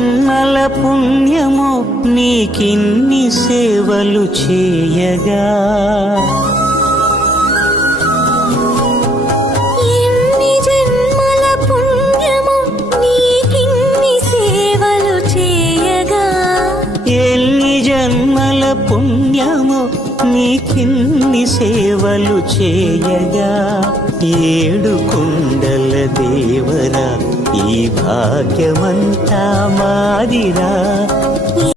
జన్మల పుణ్యమో నీకిన్ని సేవలు చేయగా. ఎన్ని జన్మల పుణ్యమో నీకిన్ని సేవలు చేయగా. ఎన్ని జన్మల పుణ్యమో నీకిన్ని సేవలు చేయగా. ఏడు కుండల దేవరా ఈ భాగ్యమంతా మాదిరా.